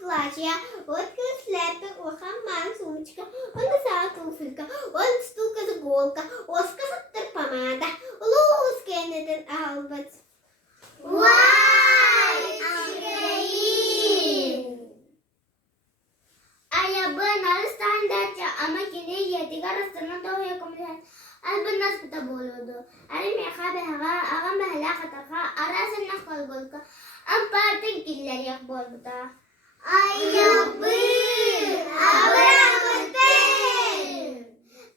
плаче, от слепих, лохаман, сумочка, он туфелька, он стука з голка, оска помада, луски не албац. Vay Ukraine! Ayabın Arastan'da ama yine yedi arasında doğuya komşular. Albın nasıl da buluyordu. Arim yakabe hava, ağam bahla kataka, arasın nakal golka. Am partin killer yak bolda. Ayabın, avramatın.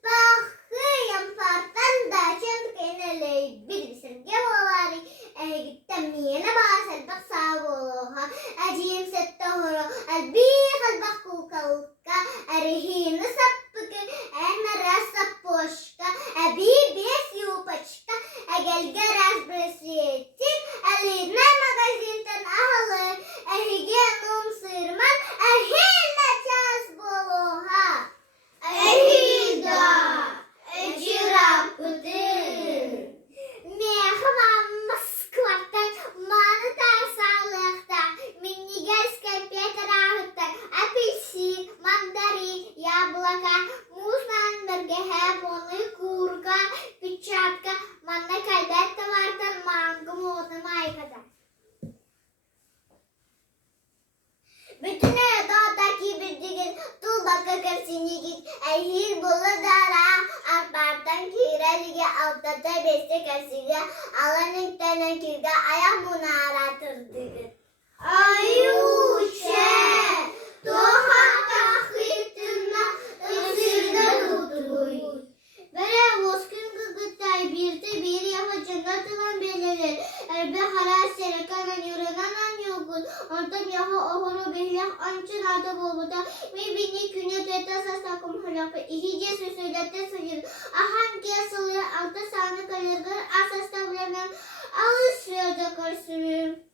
Bakıyam partan da çömkenele bir sirge volari. Gittem miyene basel bak savoha. Ajim settahoro, albih albakukauka. Arihin sapke, rasa poshka. Abibes yupachka, agelgaras bresietin. Alina magazin tan ahale, ahigenum sirman, ahina chas boloha. Ahida, ejirap kutin. Mehman Moskva'dan, manıtar sağlıktan, minnigelskay petrahıttan, apelsin, mandarin, яблоко, муздан, бергеhe, moны, kurga, печатка, manna kalbet tavardan, mangı, moda, maykada. Bütün dağdaki bir digin, tul baka karsini git, ahir bulu dara, arpartan kirelige, altta beste karsiga, alanın tenen kirga, ayak munara tırdıgın. Ayuşe, toha tahitına, ısırda tutuy. Böyle voskun gıgıtay, birde bir yapacağına tılan belirler. Erbe haras serekanan yürünanan yogun. Ortam yaha ohoro behlak ançın adı bolbuda. Mi bini küne teta sasakum halakı. İhice süsülette sayır. Ahan kesılır, altta sağını kalırgır. Asasta bilemem, alışıyor da karşıyım.